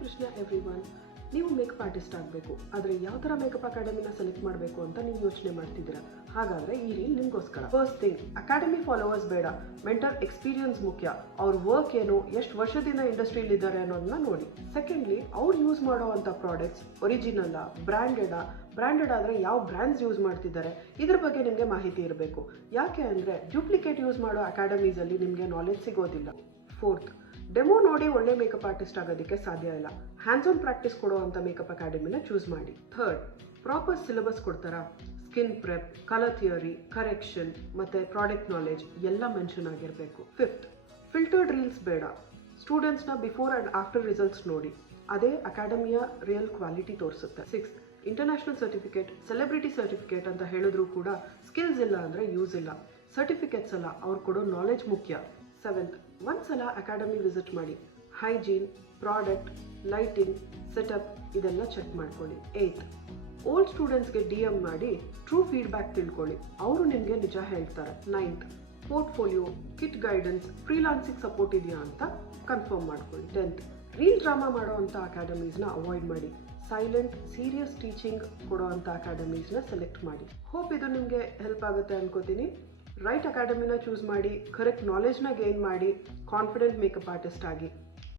Krishna everyone. ನೀವು makeup artist ಆಗಬೇಕು, ಆದರೆ ಯಾವ ಥರ ಮೇಕಪ್ ಅಕಾಡೆಮಿನ ಸೆಲೆಕ್ಟ್ ಮಾಡಬೇಕು ಅಂತ ನೀವು ಯೋಚನೆ ಮಾಡ್ತಿದ್ದೀರಾ. ಹಾಗಾದರೆ ಈ ರೀಲ್ ನಿಮಗೋಸ್ಕರ. ಫಸ್ಟ್ ಥಿಂಗ್, ಅಕಾಡೆಮಿ ಫಾಲೋವರ್ಸ್ ಬೇಡ, ಮೆಂಟರ್ ಎಕ್ಸ್ಪೀರಿಯನ್ಸ್ ಮುಖ್ಯ. ಅವ್ರ ವರ್ಕ್ ಏನು, ಎಷ್ಟು ವರ್ಷದಿಂದ ಇಂಡಸ್ಟ್ರಿಯಲ್ಲಿ ಇದ್ದಾರೆ ಅನ್ನೋದನ್ನ ನೋಡಿ. ಸೆಕೆಂಡ್ಲಿ, ಅವ್ರು ಯೂಸ್ ಮಾಡೋವಂಥ ಪ್ರಾಡಕ್ಟ್ಸ್ ಒರಿಜಿನಲ್ಲ, ಬ್ರ್ಯಾಂಡೆಡ್ ಆದರೆ ಯಾವ ಬ್ರ್ಯಾಂಡ್ಸ್ ಯೂಸ್ ಮಾಡ್ತಿದ್ದಾರೆ ಇದ್ರ ಬಗ್ಗೆ ನಿಮಗೆ ಮಾಹಿತಿ ಇರಬೇಕು. ಯಾಕೆ ಅಂದರೆ ಡ್ಯೂಪ್ಲಿಕೇಟ್ ಯೂಸ್ ಮಾಡೋ ಅಕಾಡೆಮೀಸಲ್ಲಿ ನಿಮಗೆ ನಾಲೆಜ್ ಸಿಗೋದಿಲ್ಲ. ಫೋರ್ತ್, ಡೆಮೋ ನೋಡಿ ಒಳ್ಳೆ ಮೇಕಪ್ ಆರ್ಟಿಸ್ಟ್ ಆಗೋದಕ್ಕೆ ಸಾಧ್ಯ ಇಲ್ಲ. ಹ್ಯಾಂಡ್ಸ್ ಆನ್ ಪ್ರಾಕ್ಟೀಸ್ ಕೊಡುವಂಥ ಮೇಕಪ್ ಅಕಾಡೆಮಿನ ಚೂಸ್ ಮಾಡಿ. ಥರ್ಡ್, ಪ್ರಾಪರ್ ಸಿಲೆಬಸ್ ಕೊಡ್ತಾರಾ? Skin prep, colour theory, correction ಮತ್ತು ಪ್ರಾಡಕ್ಟ್ ನಾಲೆಜ್ ಎಲ್ಲ ಮೆನ್ಷನ್ ಆಗಿರಬೇಕು. ಫಿಫ್ತ್, ಫಿಲ್ಟರ್ಡ್ ರೀಲ್ಸ್ ಬೇಡ. ಸ್ಟೂಡೆಂಟ್ಸ್ನ ಬಿಫೋರ್ ಆ್ಯಂಡ್ ಆಫ್ಟರ್ ರಿಸಲ್ಟ್ಸ್ ನೋಡಿ, ಅದೇ ಅಕಾಡೆಮಿಯ ರಿಯಲ್ ಕ್ವಾಲಿಟಿ ತೋರಿಸುತ್ತೆ. Sixth, international certificate, celebrity certificate ಅಂತ ಹೇಳಿದ್ರು ಕೂಡ ಸ್ಕಿಲ್ಸ್ ಇಲ್ಲ ಅಂದರೆ ಯೂಸ್ ಇಲ್ಲ. ಸರ್ಟಿಫಿಕೇಟ್ಸ್ ಅಲ್ಲ, ಅವ್ರು ಕೊಡೋ ನಾಲೆಜ್ ಮುಖ್ಯ. ಸೆವೆಂತ್, ಒಂದ್ಸಲ ಅಕಾಡೆಮಿ ವಿಸಿಟ್ ಮಾಡಿ. ಹೈಜೀನ್, ಪ್ರಾಡಕ್ಟ್, ಲೈಟಿಂಗ್, ಸೆಟಪ್ ಇದೆಲ್ಲ ಚೆಕ್ ಮಾಡ್ಕೊಳ್ಳಿ. ಏಯ್ತ್, ಓಲ್ಡ್ ಸ್ಟೂಡೆಂಟ್ಸ್ಗೆ DM ಮಾಡಿ ಟ್ರೂ ಫೀಡ್ಬ್ಯಾಕ್ ತಿಳ್ಕೊಳ್ಳಿ, ಅವರು ನಿಮಗೆ ನಿಜ ಹೇಳ್ತಾರೆ. Ninth, portfolio, kit guidance, freelancing support ಇದೆಯಾ ಅಂತ ಕನ್ಫರ್ಮ್ ಮಾಡ್ಕೊಳ್ಳಿ. 10th, ರೀಲ್ ಡ್ರಾಮಾ ಮಾಡೋವಂಥ ಅಕಾಡೆಮೀಸ್ನ ಅವಾಯ್ಡ್ ಮಾಡಿ. ಸೈಲೆಂಟ್, ಸೀರಿಯಸ್ ಟೀಚಿಂಗ್ ಕೊಡೋವಂಥ ಅಕಾಡೆಮೀಸ್ನ ಸೆಲೆಕ್ಟ್ ಮಾಡಿ. ಹೋಪ್ ಇದು ನಿಮಗೆ ಹೆಲ್ಪ್ ಆಗುತ್ತೆ ಅನ್ಕೋತೀನಿ. ರೈಟ್ ಅಕಾಡೆಮಿನ ಚೂಸ್ ಮಾಡಿ, ಕರೆಕ್ಟ್ ನಾಲೆಜ್ನ ಗೇನ್ ಮಾಡಿ, ಕಾನ್ಫಿಡೆಂಟ್ ಮೇಕಪ್ ಆರ್ಟಿಸ್ಟ್ ಆಗಿ.